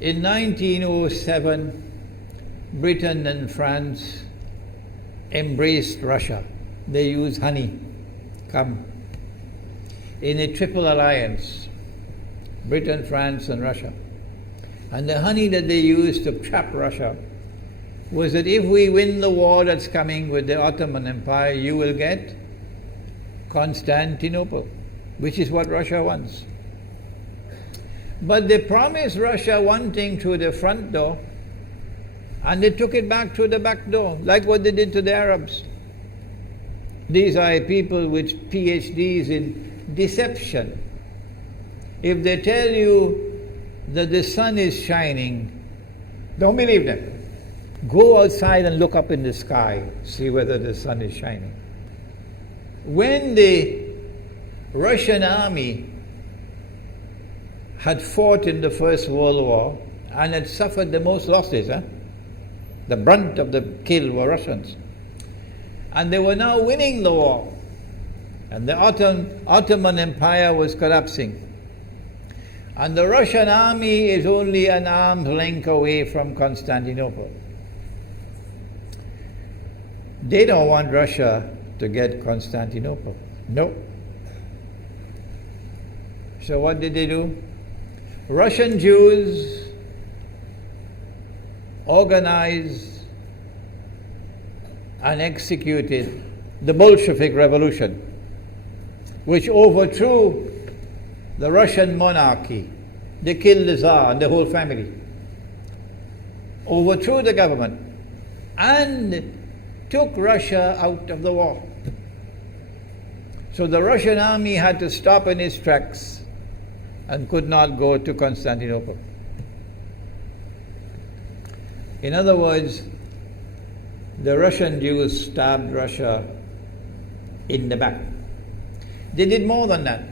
In 1907, Britain and France embraced Russia. They used honey, in a triple alliance, Britain, France and Russia. And the honey that they used to trap Russia was that if we win the war that's coming with the Ottoman Empire, you will get Constantinople, which is what Russia wants. But they promised Russia one thing through the front door, and they took it back through the back door, like what they did to the Arabs. These are people with PhDs in deception. If they tell you that the sun is shining, don't believe them. Go outside and look up in the sky, see whether the sun is shining. When the Russian army had fought in the First World War and had suffered the most losses, the brunt of the kill were Russians. And they were now winning the war. And the Ottoman Empire was collapsing. And the Russian army is only an arm's length away from Constantinople. They don't want Russia to get Constantinople. No. So what did they do? Russian Jews organized and executed the Bolshevik Revolution, which overthrew the Russian monarchy. They killed the Tsar and the whole family, overthrew the government, and took Russia out of the war. So the Russian army had to stop in its tracks and could not go to Constantinople. In other words, the Russian Jews stabbed Russia in the back. They did more than that.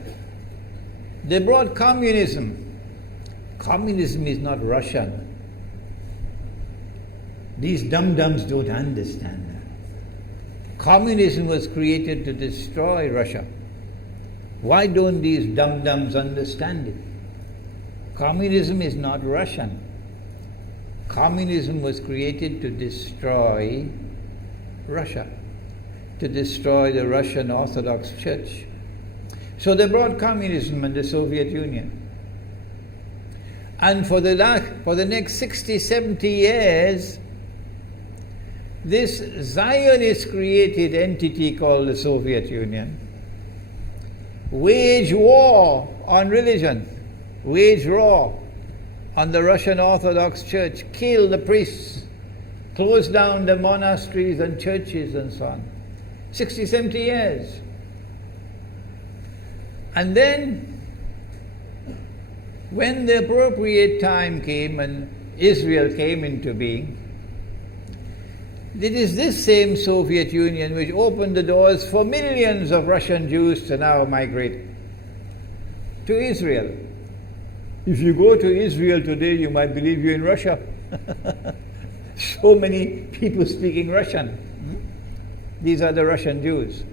They brought communism. Communism is not Russian. These dum-dums don't understand that. Communism was created to destroy Russia. Why don't these dum-dums understand it? Communism is not Russian. Communism was created to destroy Russia, to destroy the Russian Orthodox Church. So they brought communism in the Soviet Union. And for the next 60, 70 years, this Zionist created entity called the Soviet Union waged war on religion, waged war on the Russian Orthodox Church, killed the priests, closed down the monasteries and churches and so on. 60, 70 years. And then, when the appropriate time came and Israel came into being, it is this same Soviet Union which opened the doors for millions of Russian Jews to now migrate to Israel. If you go to Israel today, you might believe you're in Russia. So many people speaking Russian. These are the Russian Jews.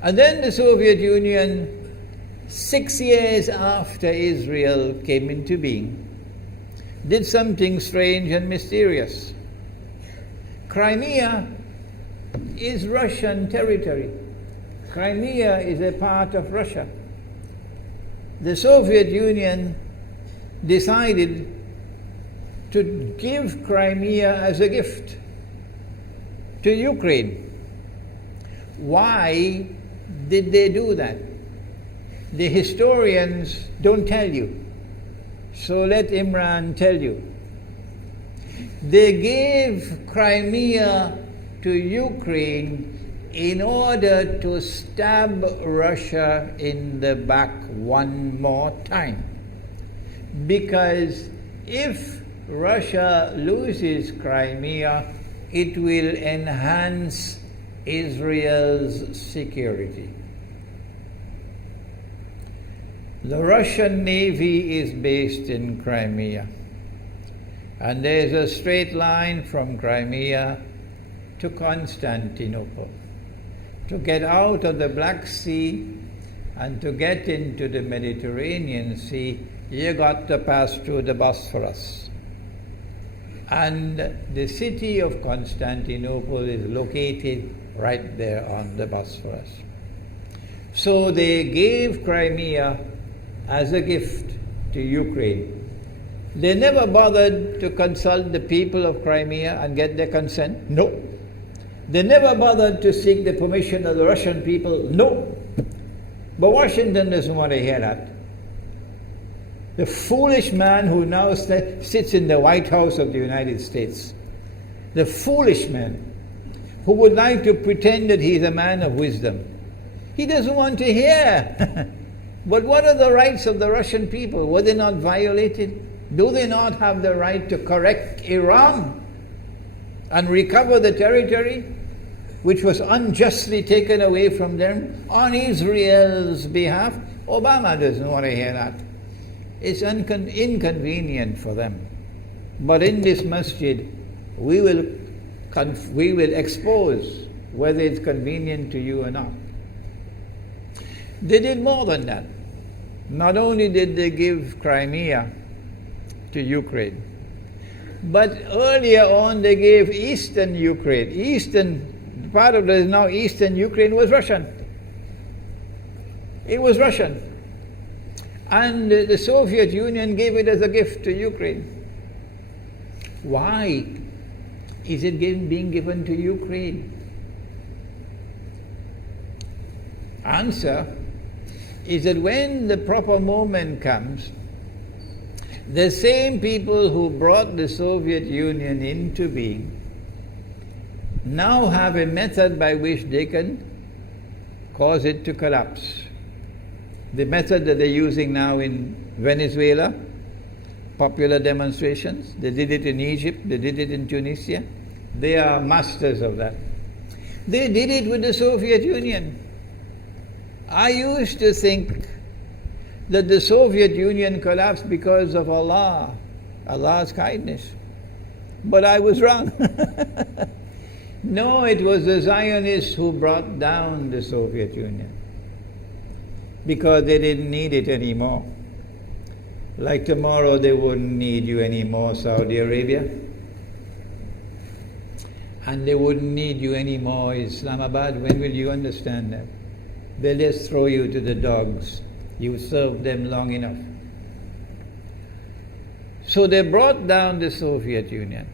And then the Soviet Union, 6 years after Israel came into being, did something strange and mysterious. Crimea is Russian territory. Crimea is a part of Russia. The Soviet Union decided to give Crimea as a gift to Ukraine. Why did they do that? The historians don't tell you. So let Imran tell you. They gave Crimea to Ukraine in order to stab Russia in the back one more time. Because if Russia loses Crimea, it will enhance Israel's security. The Russian Navy is based in Crimea. And there's a straight line from Crimea to Constantinople. To get out of the Black Sea and to get into the Mediterranean Sea, you got to pass through the Bosphorus. And the city of Constantinople is located right there on the Bosphorus. So they gave Crimea as a gift to Ukraine. They never bothered to consult the people of Crimea and get their consent. No. They never bothered to seek the permission of the Russian people. No. But Washington doesn't want to hear that. The foolish man who now sits in the White House of the United States, the foolish man who would like to pretend that he's a man of wisdom, he doesn't want to hear. But what are the rights of the Russian people? Were they not violated? Do they not have the right to correct Iran and recover the territory which was unjustly taken away from them on Israel's behalf? Obama doesn't want to hear that. It's inconvenient for them. But in this masjid, we will expose whether it's convenient to you or not. They did more than that. Not only did they give Crimea to Ukraine, but earlier on they gave eastern Ukraine. Eastern, part of it is now eastern Ukraine was Russian. It was Russian. And the Soviet Union gave it as a gift to Ukraine. Why is it being given to Ukraine? Answer is that when the proper moment comes, the same people who brought the Soviet Union into being now have a method by which they can cause it to collapse. The method that they're using now in Venezuela, popular demonstrations, they did it in Egypt, they did it in Tunisia, they are masters of that. They did it with the Soviet Union. I used to think that the Soviet Union collapsed because of Allah's kindness. But I was wrong. No, it was the Zionists who brought down the Soviet Union because they didn't need it anymore. Like tomorrow they wouldn't need you anymore, Saudi Arabia. And they wouldn't need you anymore, Islamabad. When will you understand that? They'll just throw you to the dogs. You served them long enough. So they brought down the Soviet Union.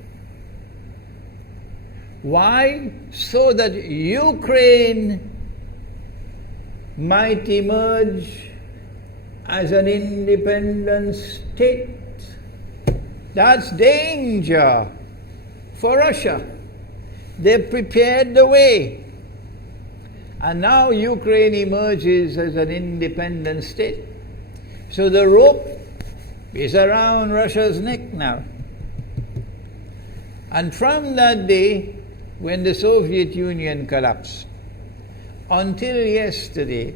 Why? So that Ukraine might emerge as an independent state. That's danger for Russia. They prepared the way. And now Ukraine emerges as an independent state. So the rope is around Russia's neck now. And from that day, when the Soviet Union collapsed, until yesterday,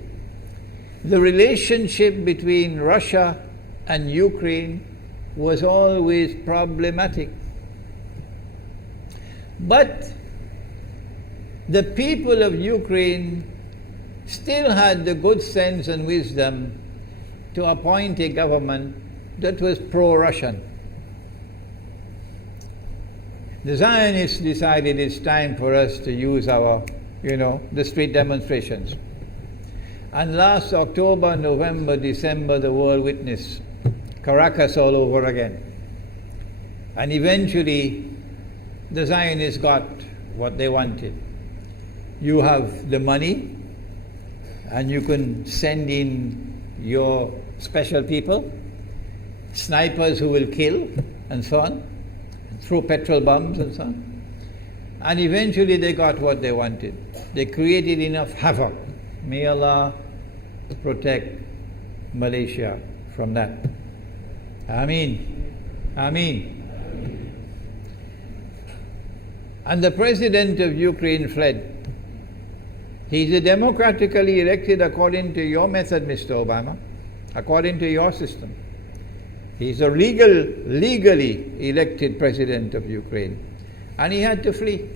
the relationship between Russia and Ukraine was always problematic. But the people of Ukraine still had the good sense and wisdom to appoint a government that was pro-Russian. The Zionists decided it's time for us to use our, the street demonstrations. And last October, November, December, the world witnessed Caracas all over again. And eventually, the Zionists got what they wanted. You have the money, and you can send in your special people, snipers who will kill, and so on, throw petrol bombs and so on. And eventually they got what they wanted. They created enough havoc. May Allah protect Malaysia from that. Ameen. Ameen. And the president of Ukraine fled. He's a democratically elected according to your method, Mr. Obama, according to your system. He's a legally elected president of Ukraine. And he had to flee.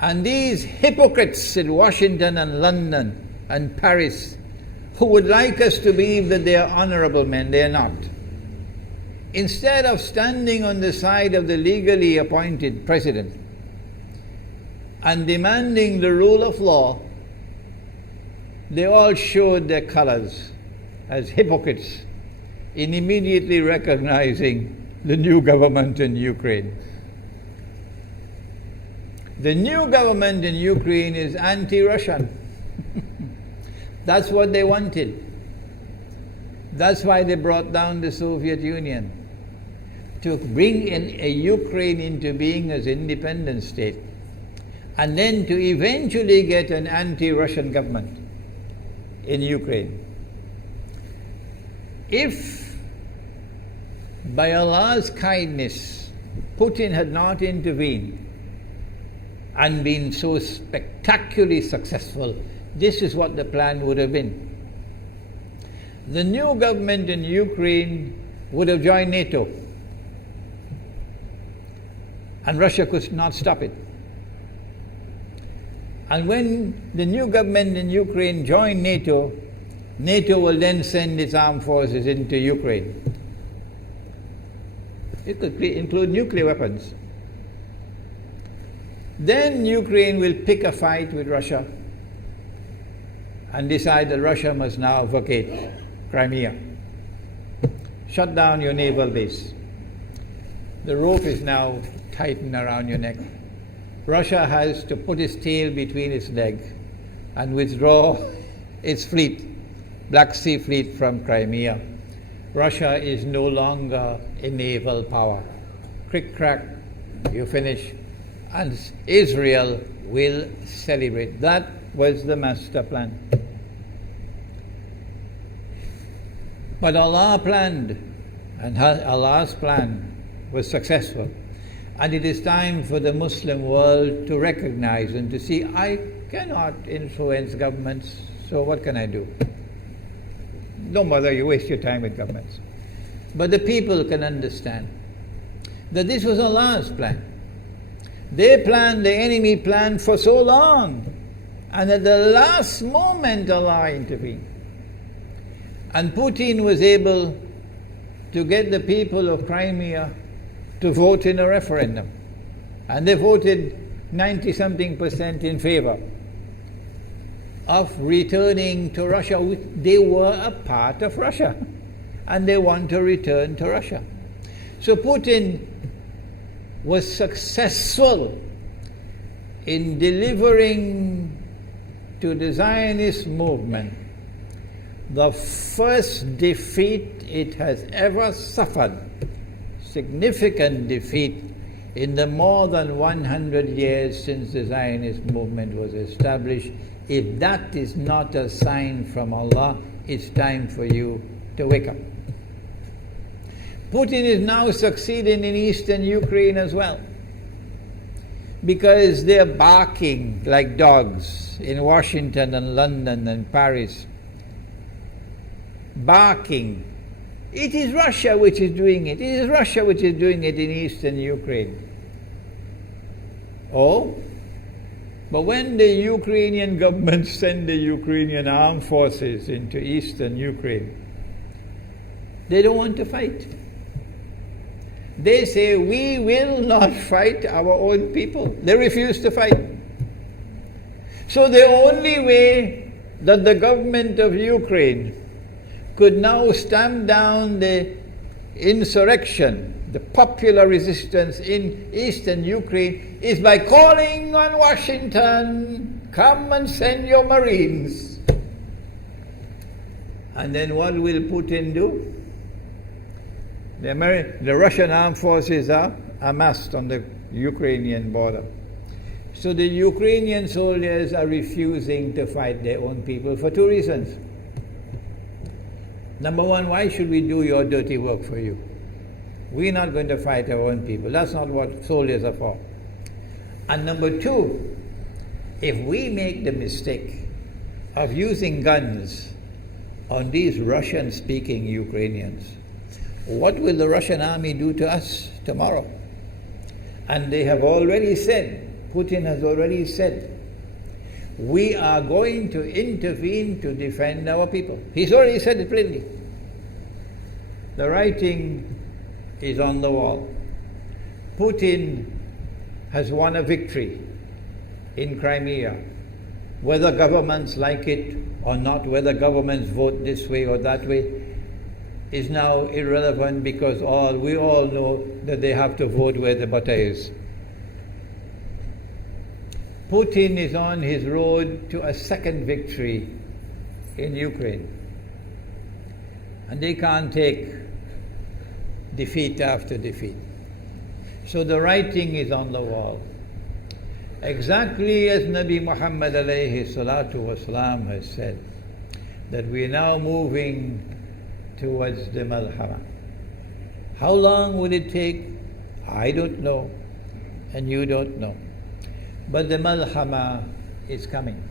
And these hypocrites in Washington and London and Paris who would like us to believe that they are honorable men. They are not. Instead of standing on the side of the legally appointed president and demanding the rule of law, they all showed their colors as hypocrites in immediately recognizing the new government in Ukraine. The new government in Ukraine is anti-Russian. That's what they wanted. That's why they brought down the Soviet Union, to bring in a Ukraine into being as independent state, and then to eventually get an anti-Russian government in Ukraine. If by Allah's kindness Putin had not intervened and been so spectacularly successful, this is what the plan would have been. The new government in Ukraine would have joined NATO, and Russia could not stop it. And when the new government in Ukraine joined NATO, NATO will then send its armed forces into Ukraine. It could include nuclear weapons. Then Ukraine will pick a fight with Russia and decide that Russia must now vacate Crimea. Shut down your naval base. The rope is now tightened around your neck. Russia has to put its tail between its legs and withdraw its fleet, Black Sea Fleet, from Crimea. Russia is no longer a naval power. Crick crack, you finish. And Israel will celebrate. That was the master plan. But Allah planned, and Allah's plan was successful. And it is time for the Muslim world to recognize and to see, I cannot influence governments, so what can I do? Don't bother, you waste your time with governments. But the people can understand that this was Allah's plan. They planned, the enemy planned for so long, and at the last moment Allah intervened. And Putin was able to get the people of Crimea to vote in a referendum. And they voted 90-something% in favor of returning to Russia. They were a part of Russia, and they want to return to Russia. So Putin was successful in delivering to the Zionist movement the first defeat it has ever suffered, significant defeat, in the more than 100 years since the Zionist movement was established. If that is not a sign from Allah, it's time for you to wake up. Putin is now succeeding in eastern Ukraine as well, because they're barking like dogs in Washington and London and Paris. Barking. It is Russia which is doing it. It is Russia which is doing it in eastern Ukraine. Oh, but when the Ukrainian government send the Ukrainian armed forces into eastern Ukraine, they don't want to fight. They say, we will not fight our own people. They refuse to fight. So the only way that the government of Ukraine could now stamp down the insurrection, the popular resistance in eastern Ukraine, is by calling on Washington, come and send your Marines. And then what will Putin do? The Russian armed forces are amassed on the Ukrainian border. So the Ukrainian soldiers are refusing to fight their own people for two reasons. Number one, why should we do your dirty work for you? We're not going to fight our own people. That's not what soldiers are for. And number two, if we make the mistake of using guns on these Russian-speaking Ukrainians, what will the Russian army do to us tomorrow? And they have already said, Putin has already said, we are going to intervene to defend our people. He's already said it plainly. The writing is on the wall. Putin has won a victory in Crimea. Whether governments like it or not, whether governments vote this way or that way, is now irrelevant, because we all know that they have to vote where the butter is. Putin is on his road to a second victory in Ukraine. And they can't take defeat after defeat. So the writing is on the wall. Exactly as Nabi Muhammad alayhi salatu wasalam has said, that we are now moving towards the Malhama. How long will it take? I don't know, and you don't know. But the Malhama is coming.